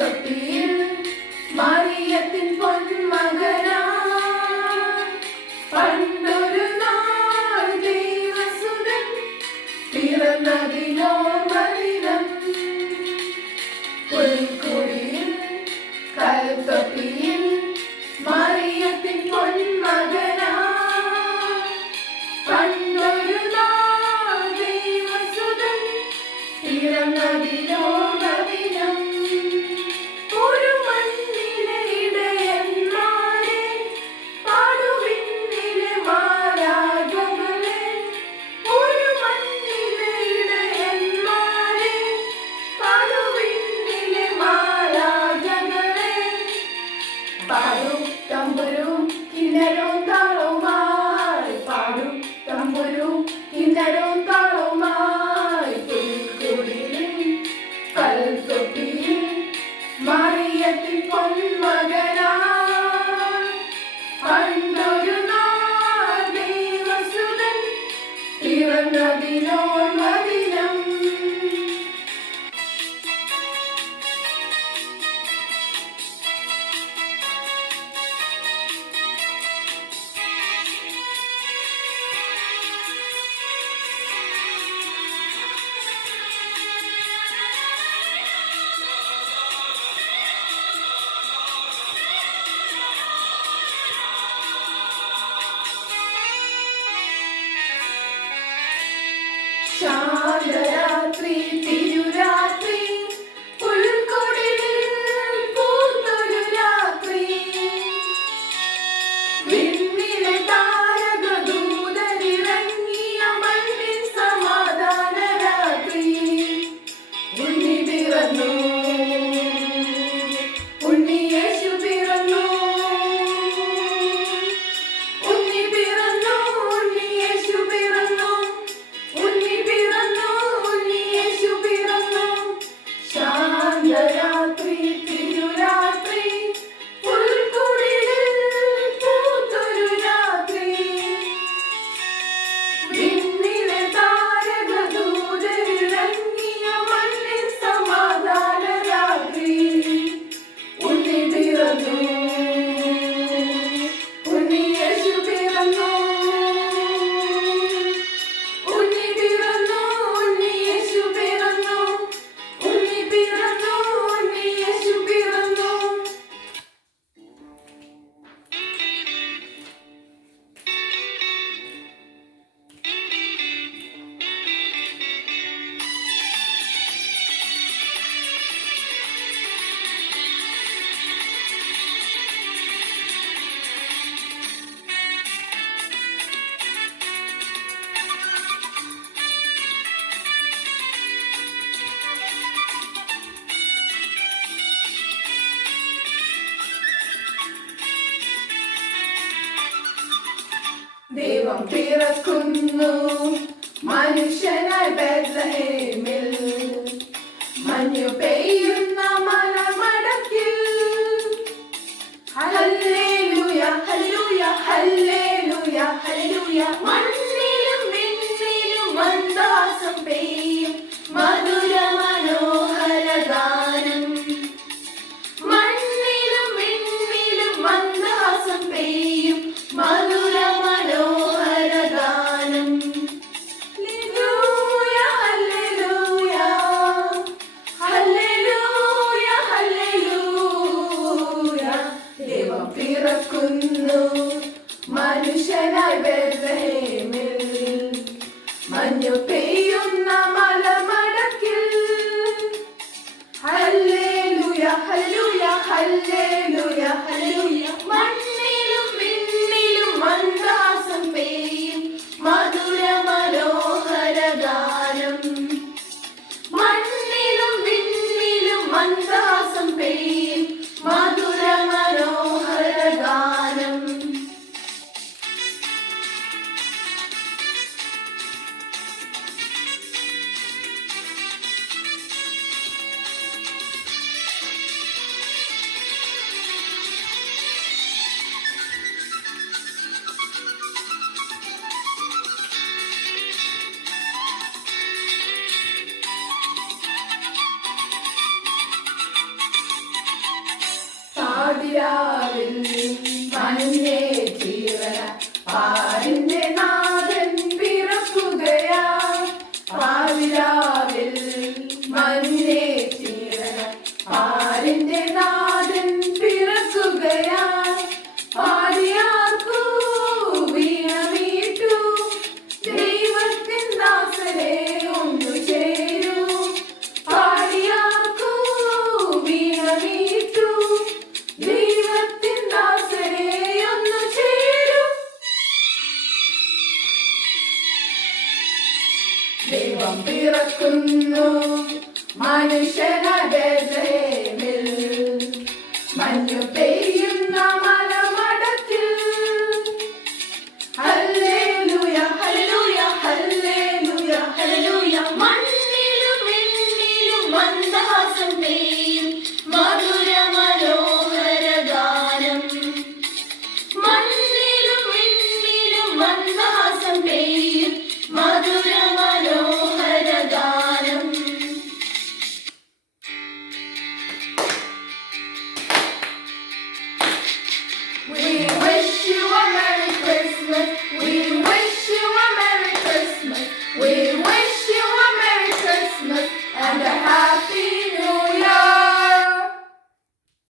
കൽത്തൊട്ടിയിൽ മറിയത്തിൻ പൊന്മകനാ പണ്ടൊരു നാൾ ദൈവസുതൻ പിറന്നതിനോർമ്മദിനം പുൽക്കുടിയിൽ കൽത്തൊട്ടിയിൽ മറിയത്തിൻ പൊന്മകനാ പണ്ടൊരു നാൾ ദൈവസുതൻ പിറന്നതിനോർമ്മദിനം ഒരു മണ്ണിലെ ഇടയന്മാരെ പാടുവിണ്ണിലെ മാലാഖകളെ ഒരു മണ്ണിലെ ഇടയന്മാരെ പാടുവിണ്ണിലെ മാലാഖകളെ പാടും തമ്പുരും കിന്നരവും താളവുമായി പാടും തമ്പുരും കിന്നരവും താളവുമായി പുൽക്കുടിയിൽ കൽത്തൊട്ടിയിൽ മറിയത്തിൻ പൊന്മകനാ പണ്ടൊരു നാൾ ദൈവസുതൻ പിറന്നതിനോർമ്മദിനം ശാന്തരാത്രി തിരുരാത്രി പുൽക്കൊടിയിൽ പൂത്തൊരു രാത്രി വിണ്ണിലെ താരകദൂതരിറങ്ങിയ മണ്ണിൻ സമാധാന രാത്രി ഉണ്ണി പിറന്നു ഉണ്ണി യേശു പിറന്നു ഉണ്ണി പിറന്നു ഉണ്ണി യേശു പിറന്നു ഉണ്ണി പിറന്നു ഉണ്ണി യേശു പിറന്നു ശാന്തരാത്രി തിരുരാത്രി പുൽക്കുടിയിൽ പൂത്തൊരു രാത്രി വിണ്ണിലെ താരകദൂതരിറങ്ങിയ മണ്ണിൻ സമാധാന രാത്രി ഉണ്ണി പിറന്നു ഉണ്ണി യേശു പിറന്നു ഉണ്ണി പിറന്നു ഉണ്ണി യേശു പിറന്നു ഉണ്ണി പിറന്നു ഉണ്ണി യേശു പിറന്നു ദൈവം പിറക്കുന്നു മനുഷ്യനായി ബേത്ലഹേമിൽ മഞ്ഞു പെയ്യുന്ന മലമടക്കിൽ ഹല്ലേലൂയ ഹല്ലേലൂയ ഹല്ലേലൂയ ഹല്ലേലൂയ മണ്ണിലും വിണ്ണിലും മന്ദാസം പെയ്യും മധുര മനോഹര ഗാനം മണ്ണിലും വിണ്ണിലും മന്ദാസം പെയ്യും മധുര മനോഹര ഗാനം ഹല്ലേലൂയ ഹല്ലേലൂയ ഹല്ലേലൂയ ദൈവം പിറക്കുന്നു മനുഷ്യനായി ബേത്ലഹേമിൽ മഞ്ഞു പെയ്യുന്ന മലമടക്കിൽ ദൈവം പിറക്കുന്നു മനുഷ്യനായി ബേത്ലഹേമിൽ. മഞ്ഞു പെയ്യും